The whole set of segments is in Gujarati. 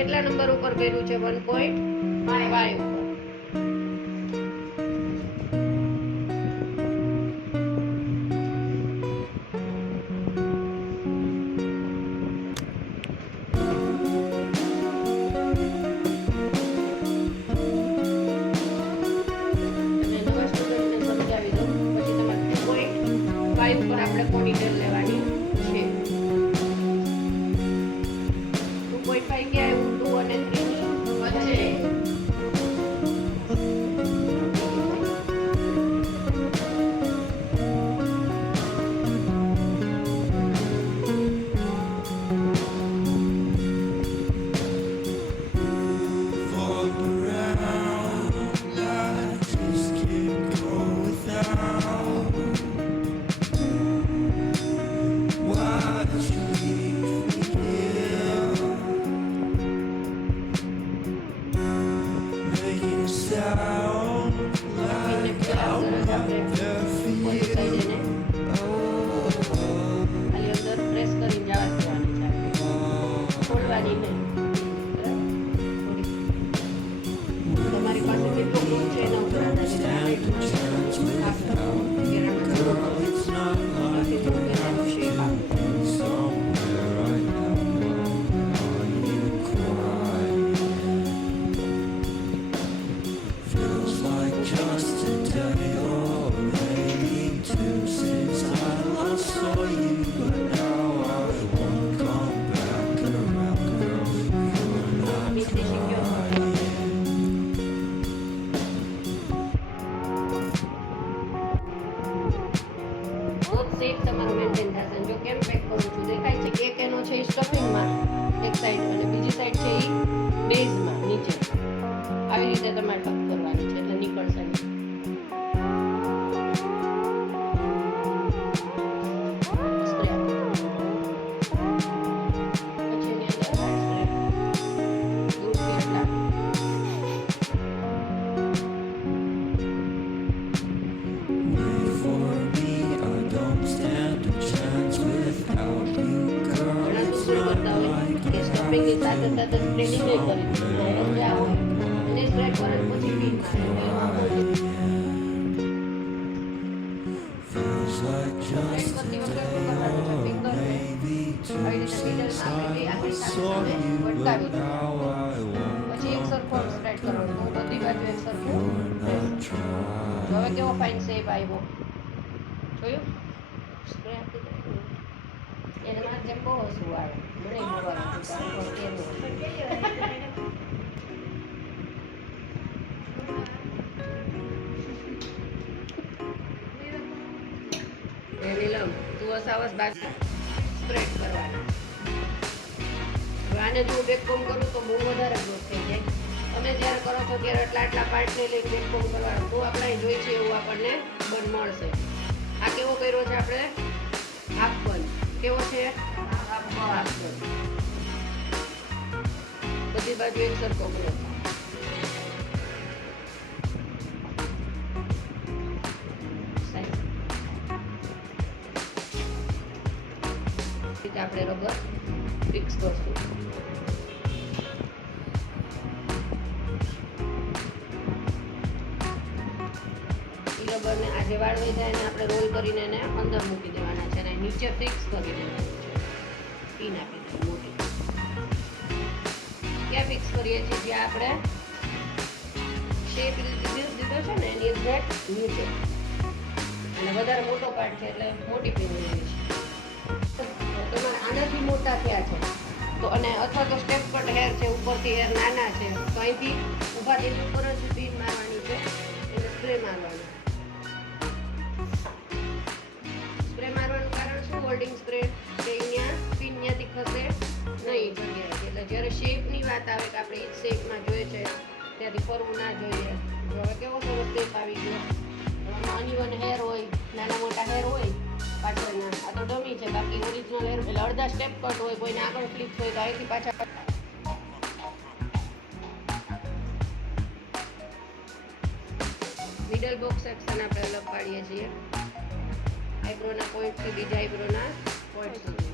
કેટલા નંબર ઉપર કર્યું છે? 1.5 ઉપર. ઉપર આપણે પોનીટેલ લેવાની છે. 2.5 ક્યાં આવ્યું? 2 અને 3 ની વચ્ચે. તમારી પાસે કેટલો ગ્રોથ છે એના ઉપર શેપ તમારો મેન્ટેન થશે. જો કેમ પેક કરું છું દેખાય છે કે એક એનો છે એ સ્ટફિંગમાં એક સાઈડ અને બીજી સાઈડ છે એ બેઝમાં નીચે. આવી રીતે તમારે ટક કરવાની છે એટલે નીકળશે નહીં. સ્ટફિંગની સાથે સાથે સ્પ્રેડિંગ કરી અને સ્પ્રેડ કરે પછી પીન પછી એક સરખો સ્પ્રેડ કરવાનો બધી બાજુ એક સરખું. હવે કેવો ફાઇન શેપ આવ્યો જોયું? સ્પ્રે આપી દે એના જેમ બહુ હસવું આવે. નીલમ તું હસાવસ બાકી સ્પ્રેડ કરવાના. આને જો બેક કોમ કરું તો બહુ વધારે ગ્રોથ થઈ જાય. તમે જ્યારે કરો છો ત્યારે આટલા પાર્ટને લઈને બેક કોમ કરવાનું તો આપણે જોઈ છે એવું આપણને બન મળશે. આ કેવો કર્યો છે આપણે? હાફ બન. કેવો છે? હાફ બન. બધી બાજુ એક સરખો ગ્રોથ. આપણે રબર ફિક્સ કરશું. રબરને આજે વાળવી જાય ને આપણે રોલ કરીને એને અંદર મૂકી દેવાના છે અને નીચે ફિક્સ કરી દેવાનું છે. પીન આપી દઈએ મોટી. ક્યાં ફિક્સ કરીએ છીએ? જ્યાં આપણે શેપ દીધો છે ને એની એક્ઝેક્ટ નીચે. અને વધારે મોટો પાર્ટ છે એટલે મોટી પીન લેવી છે. તમારે આનાથી મોટા થયા છે તો અને અથવા તો સ્ટેપ કટ હેર છે, ઉપરથી હેર નાના છે તો અહીંથી ઊભા તેની ઉપર જ પીન મારવાની છે. એને સ્પ્રે મારવાનું. સ્પ્રે મારવાનું કારણ શું? હોલ્ડિંગ સ્પ્રે કે અહીંયા પીન ત્યાંથી ખસે નહીં જગ્યાએ. એટલે જ્યારે શેપની વાત આવે કે આપણે એ શેપમાં જોઈએ છે ત્યાંથી ફરવું ના જોઈએ. હવે કેવો સરસ શેપ આવી ગયો. અનઇવન હેર હોય, નાના મોટા હેર હોય પાછળના. આ તો ડમી છે, બાકી ઓરિજિનલ હેર એટલે અડધા સ્ટેપ કટ હોય, કોઈને આગળ ફ્લિપ હોય તો અહીંથી પાછા મિડલ બોક્સ સેક્શન આપણે અલગ પાડીએ છીએ. આઈબ્રોના પોઈન્ટથી બીજા આઈબ્રોના પોઈન્ટ સુધી.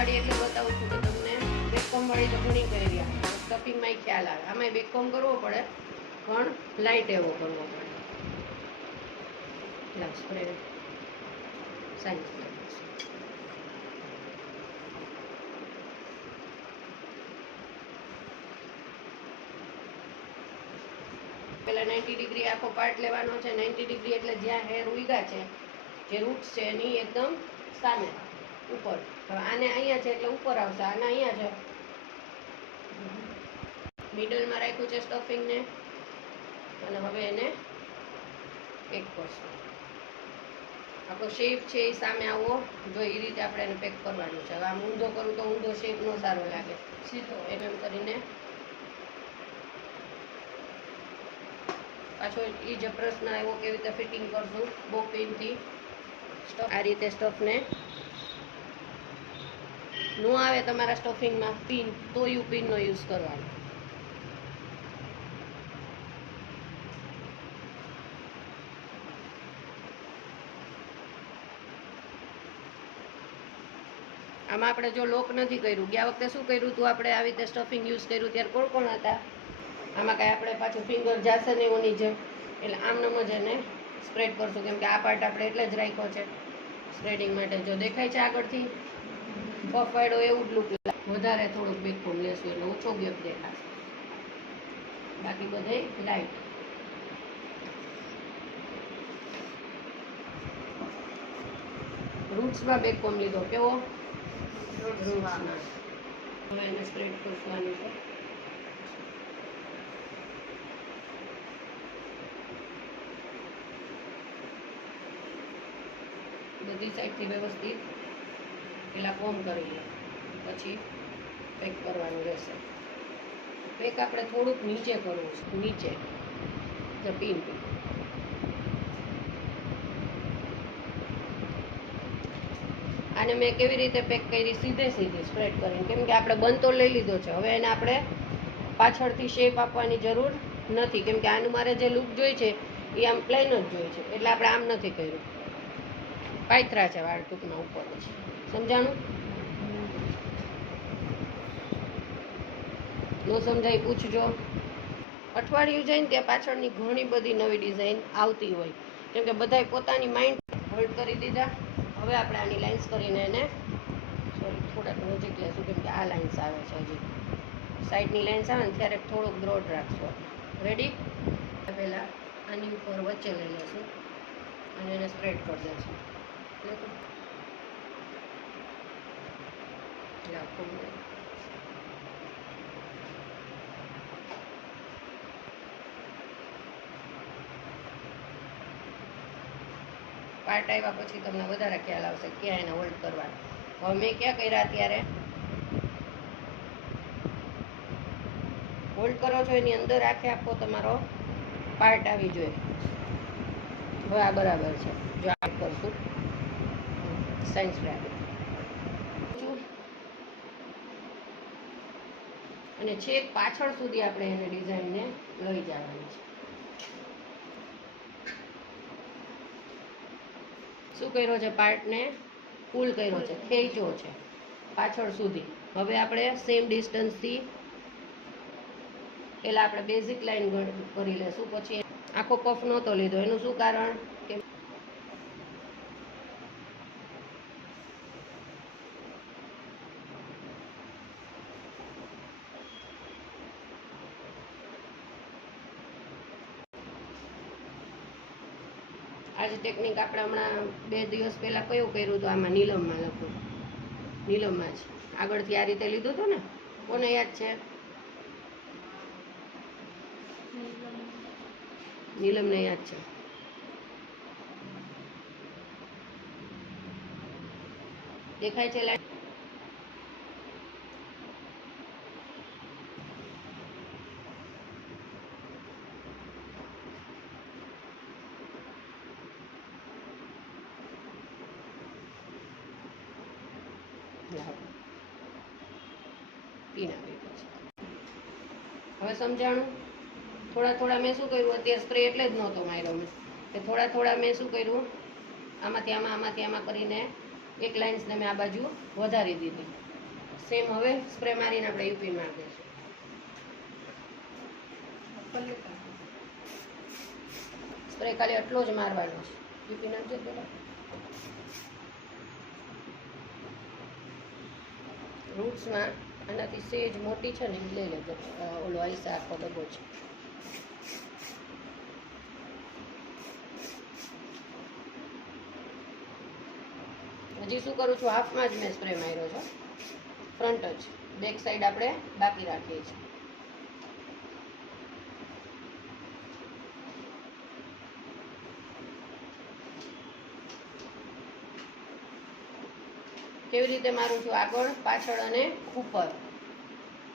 વાળી એટલે બતાવું છું કે તમને બેકકોમ વાળી તો ઘણી કરી સ્ટફિંગમાં ખ્યાલ આવે. આમાં બેકકોમ કરવો પડે પણ લાઇટ એવો કરવો પડે. સ્પ્રેડ સાઇન્સ પહેલા 90 ડિગ્રી આખો પાર્ટ લેવાનો છે. 90 ડિગ્રી એટલે જ્યાં હેર ઉગ્યા છે, જે રૂટ્સ છે એની એકદમ સામે ઉપર. હવે આને અહીંયા છે એટલે ઉપર આવશે, આને અહીંયા છે. મિડલમાં રાખ્યું છે સ્ટફિંગને અને હવે એને પેક કરશું. આખો શેપ છે એ સામે આવવો જો એ રીતે આપણે એને પેક કરવાનું છે. હવે આમ ઊંધો કરું તો ઊંધો શેપ નો સારો લાગે, સીધો એમ કરીને પાછો એ જ પ્રશ્ન આવ્યો કેવી રીતે ફિટિંગ કરશું. બહુ પિનથી સ્ટફ આ રીતે સ્ટફને નો આવે તમારા સ્ટફિંગમાં પિન તો યુ પિનનો યુઝ કરવાનો. આમાં આપણે જો લોક નથી કર્યું, ગયા વખતે શું કર્યું હતું આપણે આવી રીતે સ્ટફિંગ યુઝ કર્યું ત્યારે કોણ કોણ હતા? આમાં કાંઈ આપણે પાછું ફિંગર જશે નહીં ઓની જેમ, એટલે આમનામ જ એને સ્પ્રેડ કરશું. કેમ કે આ પાર્ટ આપણે એટલે જ રાખ્યો છે સ્પ્રેડિંગ માટે. જો દેખાય છે આગળથી પફ વાળો એવું જ લુક લાગે. વધારે થોડુંક બેકફોમ લેશું એટલે ઓછો ગેપ દેખાશે, બાકી બધે લાઇટ. રૂટ્સમાં બેકફોમ લીધો કેવો? હવે એને સ્પ્રેડ કરવાની છે. બધી સાઈડથી વ્યવસ્થિત પેલા ફોર્મ કરી લે, પછી પેક કરવાનું રહેશે. પેક આપણે થોડુંક નીચે કરવું છે, નીચે પિન પીન. આને મેં કેવી રીતે પેક કરી? સીધે સીધી સ્પ્રેડ કરીને. કેમ કે આપણે બંધ તો લઈ લીધો છે, હવે એને આપણે પાછળથી શેપ આપવાની જરૂર નથી. કેમ કે આનું મારે જે લુક જોઈ છે એ આમ પ્લેન જ જોઈ છે, એટલે આપણે આમ નથી કર્યું. પાયથરા છે વાળ ટૂંકમાં ઉપર જ. સમજાણું? ન સમજાય પૂછજો. અઠવાડિયું જઈને ત્યાં પાછળની ઘણી બધી નવી ડિઝાઇન આવતી હોય. કેમ કે બધાએ પોતાની માઇન્ડ હોલ્ડ કરી દીધા. હવે આપણે આની લાઇન્સ કરીને એને થોડાક નજીક લેશું. કેમ કે આ લાઇન્સ આવે છે, હજી સાઈડની લાઇન્સ આવે ને ત્યારે થોડોક બ્રોડ રાખશું. રેડી? પહેલાં આની ઉપર વચ્ચે લઈ લઈશું અને એને સ્પ્રેડ કરી દઈશું. પાર્ટ આવ્યા પછી તમને વધારે ખ્યાલ આવશે ક્યાં એને હોલ્ડ કરવાનું. હવે મેં ક્યાં કર્યા? ત્યારે હોલ્ડ કરો છો એની અંદર આખો તમારો પાર્ટ આવી જોઈએ. હવે આ બરાબર છે. જો આ કરશું સાયન્સ પ્રાઇવેટ અને છેક પાછળ સુધી આપણે એને ડિઝાઇનને લઈ જવાની છે. શું કર્યો છે? પાર્ટને પુલ કર્યો છે, ખેંચ્યો છે પાછળ સુધી. હવે આપણે સેમ ડિસ્ટન્સથી પહેલાં આપણે બેઝિક લાઇન કરી લેશું. પછી આખો પફ નહોતો લીધો. એનું શું કારણ? કે આ જ ટેકનિક આપણે હમણાં 2 દિવસ પહેલાં કયું કર્યું હતું? આમાં નીલમમાં લખું. નીલમમાં જ આગળથી આ રીતે લીધું હતું ને, કોને યાદ છે? નીલમને યાદ છે. દેખાય છે લાઈન? હવે સમજાણું? થોડા મેં શું કર્યું? અત્યારે સ્પ્રે એટલે જ નહોતો માર્યો મેં. કે થોડા મેં શું કર્યું? આમાંથી આમાં કરીને એક લાઇન્સને મેં આ બાજુ વધારી દીધી. સેમ હવે સ્પ્રે મારીને આપણે યુપી મારી દઈશું. સ્પ્રે ખાલી એટલો જ મારવાનો છે. યુપી નાખજો પેલા. રૂટ્સમાં આનાથી સેજ મોટી છે ને એ લઈ લેજો. ઓલો આઈસા આખો ડબ્બો છે. હજી શું કરું છું, હાફમાં જ મેં સ્પ્રે માર્યો છે. ફ્રન્ટ જ, બેક સાઈડ આપણે બાકી રાખીએ છીએ. કેવી રીતે મારું છું, આગળ પાછળ અને ઉપર.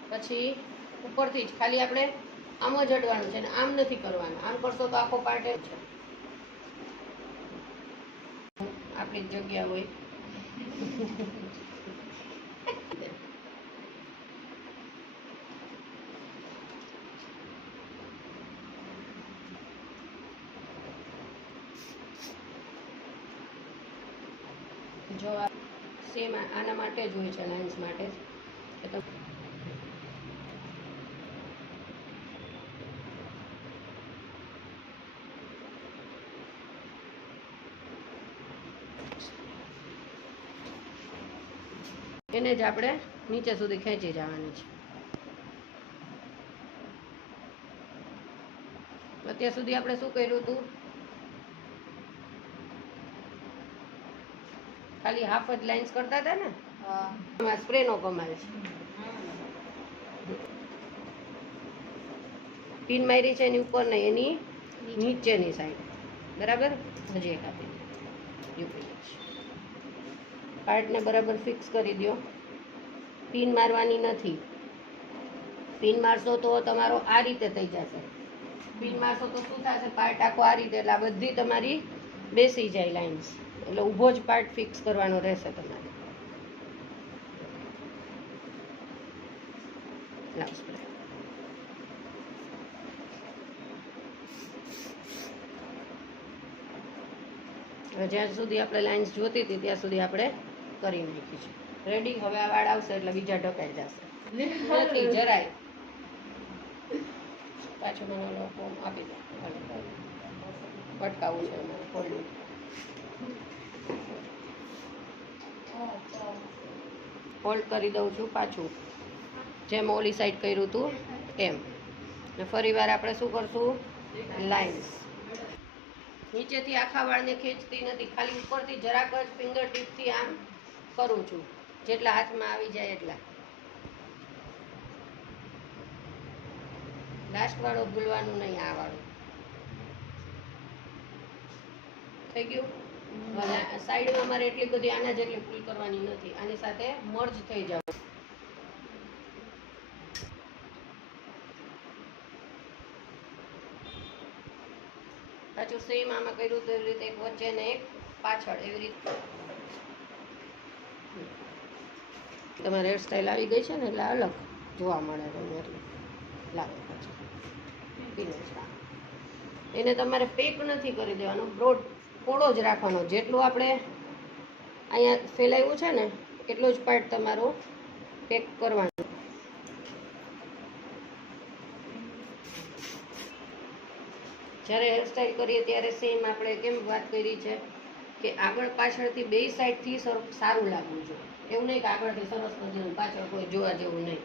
પછી ઉપરથી જ ખાલી આપણે આમ જ અડવાનું છે ને આમ નથી કરવાનું. આમ કરશો તો આખો પાર્ટ જ છે. આપણી જ જગ્યા હોય. જો સેમ આના માટે જ હોય છે, લાઇન્સ માટે કે તો એને જ આપણે નીચે સુધી ખેંચી જવાની છે. અત્યાર સુધી આપણે શું કર્યું હતું, ખાલી હાફ જ લાઇન્સ કરતા હતા ને. એમાં સ્પ્રે નો કમાલ છે. પિન મારી છે એની ઉપર નહીં, એની નીચેની સાઈડ. બરાબર. હજી એક આપી યુપી પાર્ટને બરાબર ફિક્સ કરી દો. પિન મારવાની નથી. પિન મારશો તો તમારો આ રીતે થઈ જશે. પિન મારશો તો શું થશે, પાર્ટ આખો આ રીતે, એટલે આ બધી તમારી બેસી જાય લાઇન્સ. એટલે ઊભો જ પાર્ટ ફિક્સ કરવાનો રહેશે તમારે. જ્યાં સુધી આપણે લાઇન્સ જોતી હતી ત્યાં સુધી આપણે કરી નાખી છે. રેડી. હવે આ વાળ આવશે એટલે બીજા ઢકાઈ જશે. નથી જરાય. પાછું મને આપી દો. પટકાવું છે મને ફોલ્ડિંગ. ફોલ્ડ કરી દઉં છું પાછું, જેમ ઓલી સાઈડ કર્યું હતું એમ. ને ફરી વાર આપણે શું કરશું, લાઇન્સ. નીચેથી આખા વાળને ખેંચતી નથી, ખાલી ઉપરથી જરાક જ ફિંગર ટીપથી આમ કરું છું, જેટલા હાથમાં આવી જાય એટલા. લાસ્ટ વાળો ભૂલવાનું નહીં, આ વાળો. થઈ ગયું. સાઈડમાં અમારે એટલી બધી આના જેટલી ફૂલ કરવાની નથી, આની સાથે મર્જ થઈ જાવ. પાછું સેમ આમાં કર્યું તો એવી રીતે એક વચ્ચે ને એક પાછળ, એવી રીતે. તમારે હેરસ્ટાઈલ આવી ગઈ છે ને એટલે અલગ જોવા મળે તમને. એટલે લાગે પાછળ એને તમારે પેક નથી કરી દેવાનો, બ્રોડ થોડો જ રાખવાનો. જેટલું આપણે અહીંયા ફેલાવ્યું છે ને એટલો જ પાર્ટ તમારો પેક કરવાનો. જ્યારે હેરસ્ટાઈલ કરીએ ત્યારે સેમ આપણે કેમ વાત કરી છે કે આગળ પાછળથી બે સાઈડથી સારું લાગવું જોઈએ. એવું નહીં કે આગળથી સરસ નથી, પાછળ કોઈ જોવા જેવું નહીં.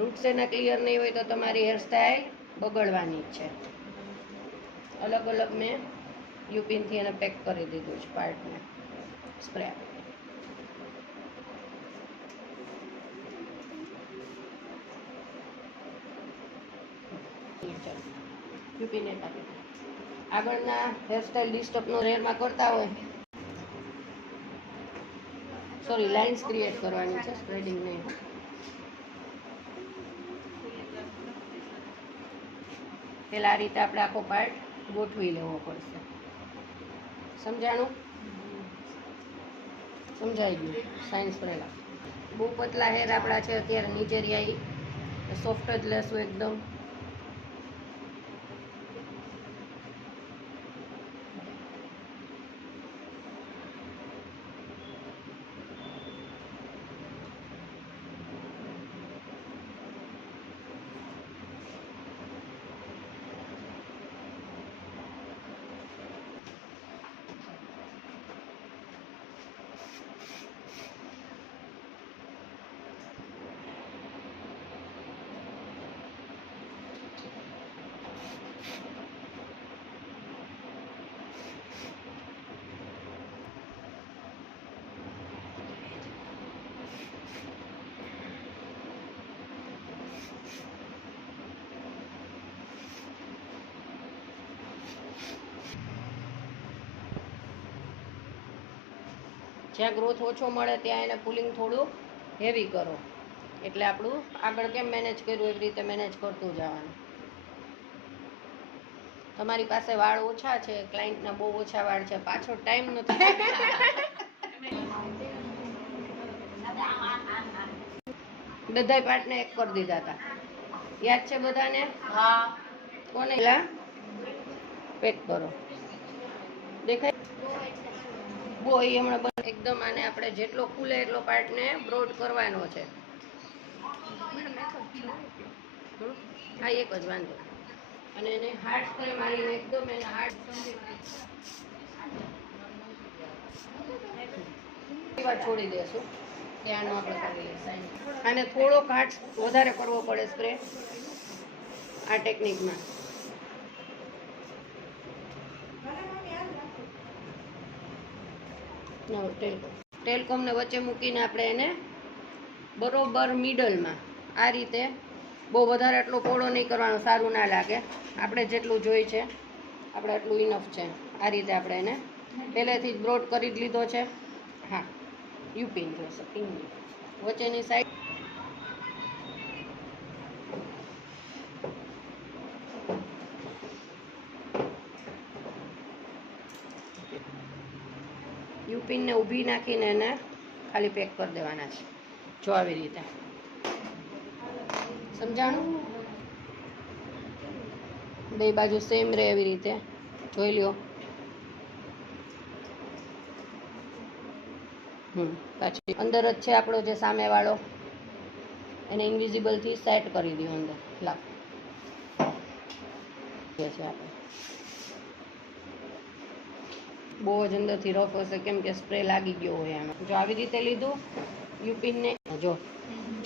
રૂટ્સ એના ક્લિયર નહીં હોય તો તમારી હેરસ્ટાઈલ બગડવાની જ છે. અલગ અલગ મેં યુપિનથી એને પેક કરી દીધું છે પાર્ટને સ્પ્રે. યુપીને આગળના હેરસ્ટાઈલ ડિસ્ટર્બનો હેરમાં કરતા હોય સોરી લાઇન્સ ક્રિએટ કરવાની છે, સ્પ્રેડિંગ નહીં. પેલા આ રીતે આપણે આખો પાર્ટ ગોઠવી લેવો પડશે. સમજાણું? સમજાઈ ગયું? સાયન્સ પહેલાં બહુ પતલા હેર આપણા છે અત્યારે નીચે રહ્યા, સોફ્ટ જ લેશું એકદમ. જ્યાં ગ્રોથ ઓછો મળે ત્યાં એને પુલિંગ થોડું હેવી કરો, એટલે આપણું આગળ કેમ મેનેજ કર્યું એવી રીતે મેનેજ કરતું જવાનું. તમારી પાસે વાળ ઓછા છે, ક્લાયન્ટના બહુ ઓછા વાળ છે, પાછો ટાઈમ નથી. બધાય પાર્ટને એક કરી દીધા હતા, યાદ છે બધાને? હા. કોને? પેક કરો. દેખાય? બહુ હમણાં એકદમ આને આપણે જેટલો ખુલે એટલો પાર્ટને બ્રોડ કરવાનો છે. હા, એક જ વાંધો. અને એને હાર્ડ સ્પ્રે મારીને એકદમ એને હાર્ડ છોડી દેશું. ત્યાંનો આપણે કરીએ સાઈન. અને થોડોક હાર્ડ વધારે કરવો પડે સ્પ્રે આ ટેકનિકમાં. ટેલકોમને વચ્ચે મૂકીને આપણે એને બરોબર મિડલમાં આ રીતે, બહુ વધારે એટલો પોળો નહીં કરવાનો, સારું ના લાગે. આપણે જેટલું જોઈ છે આપણે એટલું ઇનફ છે. આ રીતે આપણે એને પહેલેથી જ બ્રોડ કરી જ લીધો છે. હા, યુપિન જોશે પિંગની વચ્ચેની સાઈડ. યુપિનને ઊભી નાખીને એને ખાલી પેક કરી દેવાના છે. જો આવી રીતે. સમજાણું? બે બાજુ સેમ રહે એવી રીતે જોઈ લ્યો. પાછી અંદર જ છે આપણો જે સામેવાળો, એને ઇન્વિઝિબલથી સેટ કરી દો અંદર. લાવ છે આપણે બહુ જ અંદરથી રફ હશે કેમ કે સ્પ્રે લાગી ગયો હોય એમાં. જો આવી રીતે લીધું યુપિનને, જો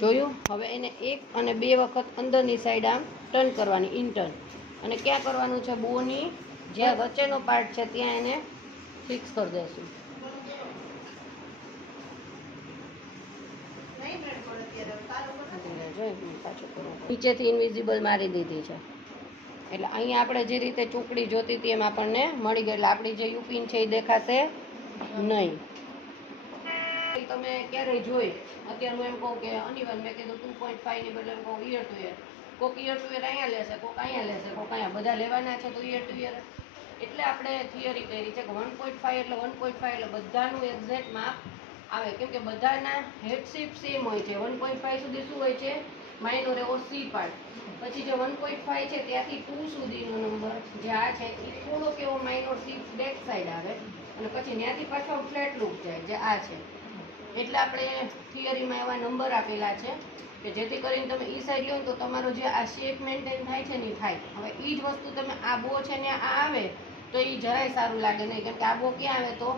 જોયું. હવે એને 1 અને 2 વખત અંદરની સાઈડ આમ ટર્ન કરવાની, ઇન્ટર્ન. અને ક્યાં કરવાનું છે? બોની જ્યાં વચ્ચેનો પાર્ટ છે ત્યાં એને ફિક્સ કરી દેશું. નીચેથી ઇન્વિઝિબલ મારી દીધી છે એટલે અહીંયા આપણે જે રીતે ચોકડી જોતી હતી એમ આપણને મળી ગઈ. એટલે આપણી જે યુપિન છે એ દેખાશે નહીં. તમે ક્યારેય જોઈ, અત્યારે હું એમ કહું કે અનિવન મેં કીધું 2.5 ની બદલે એમ કહું ઈયર ટુ ઈયર. કોઈક ઈયર ટુ ઈયર અહીંયા લેશે, કોઈક અહીંયા લેશે, કોઈક અહીંયા. બધા લેવાના છે તો ઈયર ટુ ઈયર. એટલે આપણે થિયરી કરી છે કે 1.5 એટલે 1.5 એટલે બધાનું એક્ઝેક્ટ માપ આવે, કેમ કે બધાના હેડ શેપ સેમ હોય છે. 1.5 સુધી શું હોય છે? માઇનોર એવો સી પાર્ટ. પછી જે 1.5 છે ત્યાંથી 2 સુધીનો નંબર જે આ છે એ થોડોક એવો માઇનોર સી બેક સાઈડ આવે, અને પછી ત્યાંથી પાછો ફ્લેટ લૂપ જાય જે આ છે. એટલે આપણે થિયરીમાં એવા નંબર આપેલા છે કે જેથી કરીને તમે એ સાઈડ લો ને તો તમારો જે આ શેપ મેન્ટેન થાય છે ને એ થાય. હવે એ જ વસ્તુ તમે આ બો છે ને આ આવે તો એ જરાય સારું લાગે નહીં, કેમ કે આ બો ક્યાં આવે તો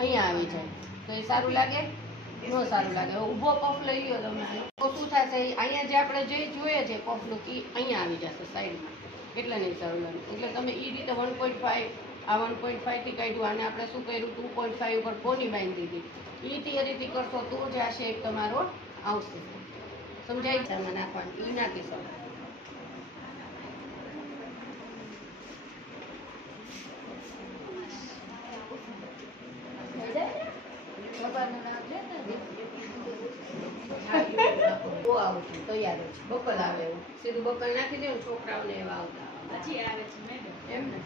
અહીંયા આવી જાય, તો એ સારું લાગે? ન સારું લાગે. ઊભો પફ લઈ લ્યો તમે, તો શું થશે? અહીંયા જે આપણે જે જોઈએ છે પફનું એ અહીંયા આવી જશે સાઈડમાં, એટલે નહીં સારું લાગે. એટલે તમે એ રીતે 1.5 આ 1.5 થી કાઢ્યું, અને આપણે શું કર્યું 2.5 ઉપર કોની બાંધી દીધી. એ થિયરીથી કરશો તો જ આ શેપ તમારો આવશે. સમજાય છે? આમાં નાખવાનું એ નાખી શકો. તૈયાર જ બકલ આવે એવું સીધું બકલ નાખી દે ને છોકરાઓને એવા આવતા પછી આવે છે મેડમ એમ ને